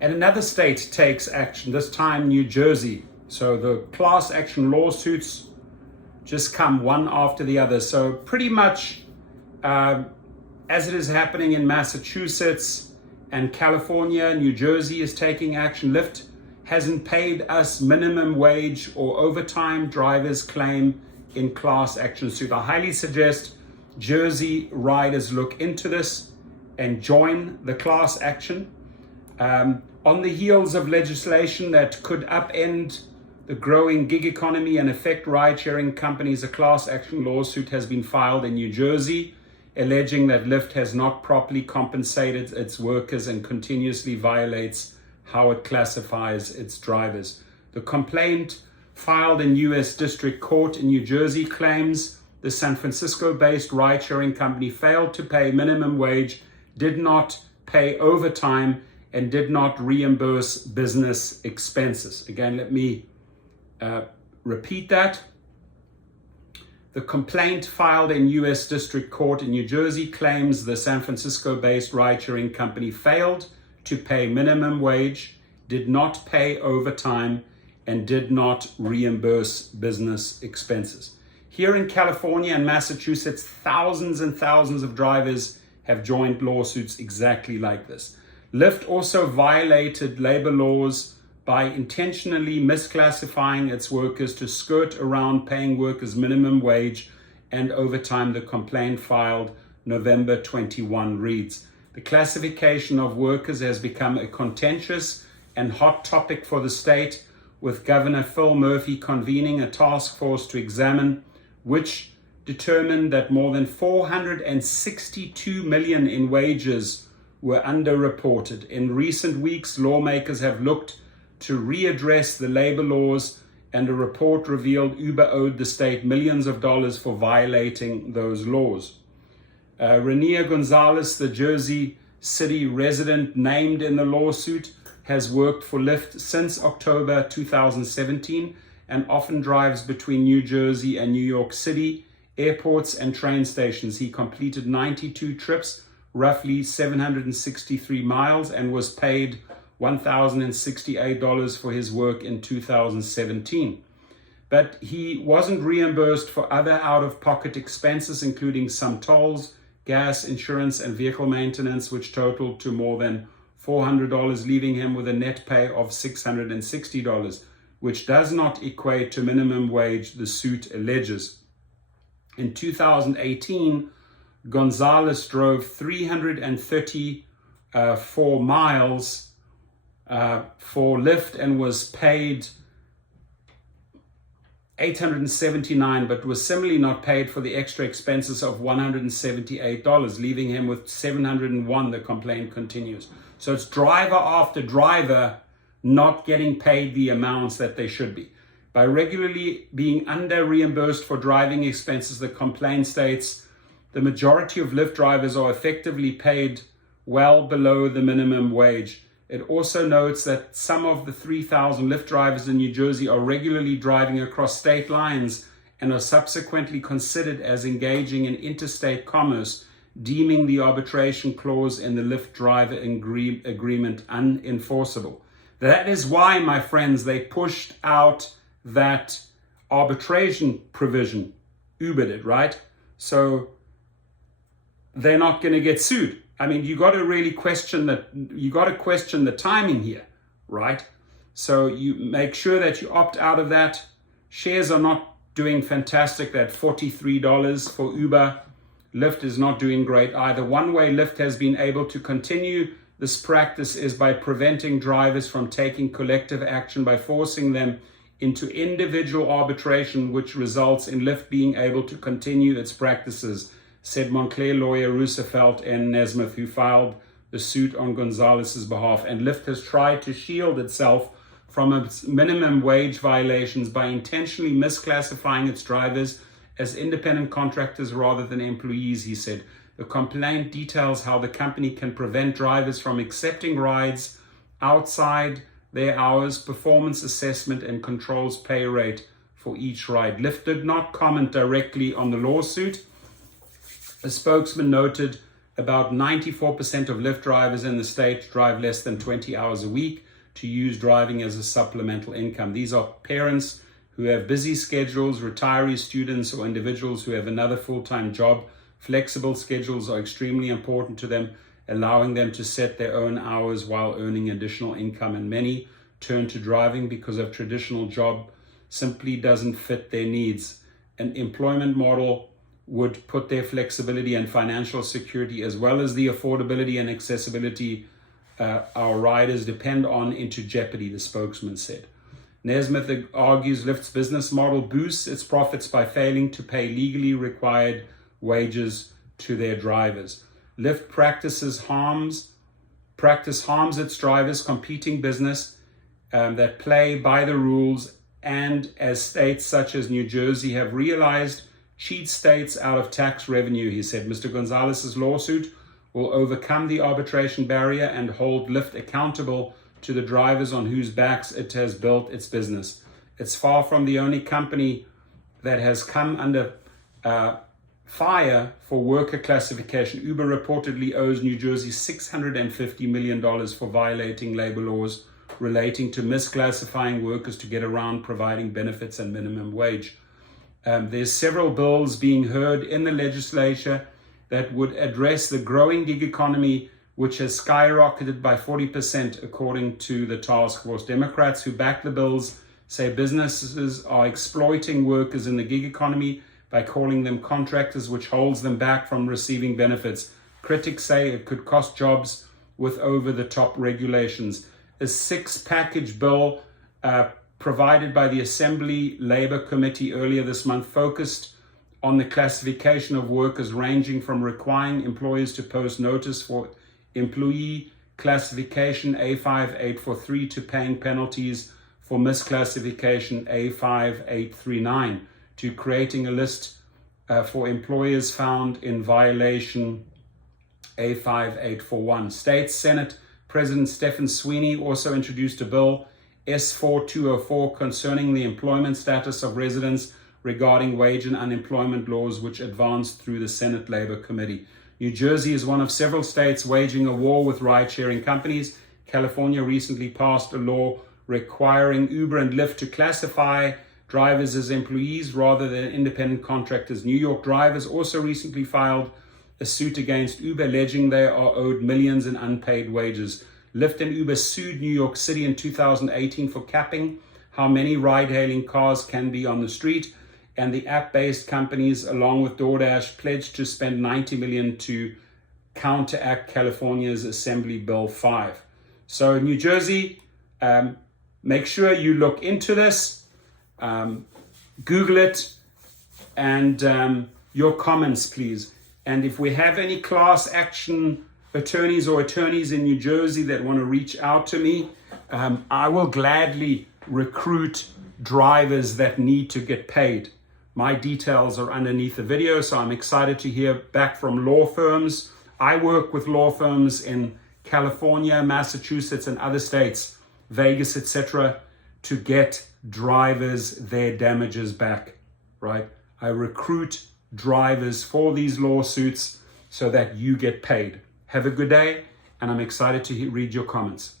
And another state takes action, this time New Jersey. So the class action lawsuits just come one after the other. So pretty much as it is happening in Massachusetts and California, New Jersey is taking action. Lyft hasn't paid us minimum wage or overtime, drivers claim in class action suit. I highly suggest Jersey riders look into this and join the class action. On the heels of legislation that could upend the growing gig economy and affect ride-sharing companies, a class action lawsuit has been filed in New Jersey, alleging that Lyft has not properly compensated its workers and continuously violates how it classifies its drivers. The complaint filed in U.S. District Court in New Jersey claims the San Francisco-based ride-sharing company failed to pay minimum wage, did not pay overtime, and did not reimburse business expenses. Again, let me repeat that. The complaint filed in U.S. District Court in New Jersey claims the San Francisco-based ride-sharing company failed to pay minimum wage, did not pay overtime, and did not reimburse business expenses. Here in California and Massachusetts, thousands and thousands of drivers have joined lawsuits exactly like this. Lyft also violated labor laws by intentionally misclassifying its workers to skirt around paying workers minimum wage and overtime. The complaint filed November 21 reads, the classification of workers has become a contentious and hot topic for the state, with Governor Phil Murphy convening a task force to examine, which determined that more than $462 million in wages were underreported. In recent weeks, lawmakers have looked to readdress the labor laws, and a report revealed Uber owed the state millions of dollars for violating those laws. Rania Gonzalez, the Jersey City resident named in the lawsuit, has worked for Lyft since October 2017 and often drives between New Jersey and New York City airports and train stations. He completed 92 trips, roughly 763 miles, and was paid $1,068 for his work in 2017. But he wasn't reimbursed for other out-of-pocket expenses, including some tolls, gas, insurance, and vehicle maintenance, which totaled to more than $400, leaving him with a net pay of $660, which does not equate to minimum wage, the suit alleges. In 2018, Gonzalez drove 334 miles for Lyft and was paid $879, but was similarly not paid for the extra expenses of $178, leaving him with $701, the complaint continues. So it's driver after driver not getting paid the amounts that they should be. By regularly being under-reimbursed for driving expenses, the complaint states the majority of Lyft drivers are effectively paid well below the minimum wage. It also notes that some of the 3,000 Lyft drivers in New Jersey are regularly driving across state lines and are subsequently considered as engaging in interstate commerce, deeming the arbitration clause in the Lyft driver agreement unenforceable. That is why, my friends, they pushed out that arbitration provision. Uber did, right? So they're not going to get sued. I mean, you got to really question that. You got to question the timing here, right? So you make sure that you opt out of that. Shares are not doing fantastic. That $43 for Uber. Lyft is not doing great either. One way Lyft has been able to continue this practice is by preventing drivers from taking collective action by forcing them into individual arbitration, which results in Lyft being able to continue its practices, said Montclair lawyer Roosevelt N. Nesmith, who filed the suit on Gonzalez's behalf. And Lyft has tried to shield itself from its minimum wage violations by intentionally misclassifying its drivers as independent contractors rather than employees, he said. The complaint details how the company can prevent drivers from accepting rides outside their hours, performance assessment, and controls pay rate for each ride. Lyft did not comment directly on the lawsuit. A spokesman noted About 94% of Lyft drivers in the state drive less than 20 hours a week to use driving as a supplemental income. These are parents who have busy schedules, retirees, students, or individuals who have another full-time job. Flexible schedules are extremely important to them, allowing them to set their own hours while earning additional income. And many turn to driving because of traditional job simply doesn't fit their needs. An employment model would put their flexibility and financial security, as well as the affordability and accessibility our riders depend on, into jeopardy, the spokesman said. Nesmith argues Lyft's business model boosts its profits by failing to pay legally required wages to their drivers. Lyft harms its drivers, competing business that play by the rules, and as states such as New Jersey have realized, cheat states out of tax revenue, he said. Mr. Gonzalez's lawsuit will overcome the arbitration barrier and hold Lyft accountable to the drivers on whose backs it has built its business. It's far from the only company that has come under fire for worker classification. Uber reportedly owes New Jersey $650 million for violating labor laws relating to misclassifying workers to get around providing benefits and minimum wage. There's several bills being heard in the legislature that would address the growing gig economy, which has skyrocketed by 40% according to the task force. Democrats who back the bills say businesses are exploiting workers in the gig economy by calling them contractors, which holds them back from receiving benefits. Critics say it could cost jobs with over-the-top regulations. A six-package bill provided by the Assembly Labor Committee earlier this month focused on the classification of workers, ranging from requiring employers to post notice for employee classification A5843 to paying penalties for misclassification A5839, to creating a list for employers found in violation A5841. State Senate President Stephen Sweeney also introduced a bill, S4204, concerning the employment status of residents regarding wage and unemployment laws, which advanced through the Senate Labor Committee. New Jersey is one of several states waging a war with ride-sharing companies. California recently passed a law requiring Uber and Lyft to classify drivers as employees rather than independent contractors. New York drivers also recently filed a suit against Uber, alleging they are owed millions in unpaid wages. Lyft and Uber sued New York City in 2018 for capping how many ride-hailing cars can be on the street, and the app-based companies, along with DoorDash, pledged to spend $90 million to counteract California's Assembly Bill 5. So New Jersey, make sure you look into this, Google it, and your comments, please. And if we have any class action attorneys or attorneys in New Jersey that want to reach out to me, I will gladly recruit drivers that need to get paid. My details are underneath the video, so I'm excited to hear back from law firms. I work with law firms in California, Massachusetts, and other states, Vegas, etc., to get drivers their damages back, right? I recruit drivers for these lawsuits so that you get paid. Have a good day, and I'm excited to read your comments.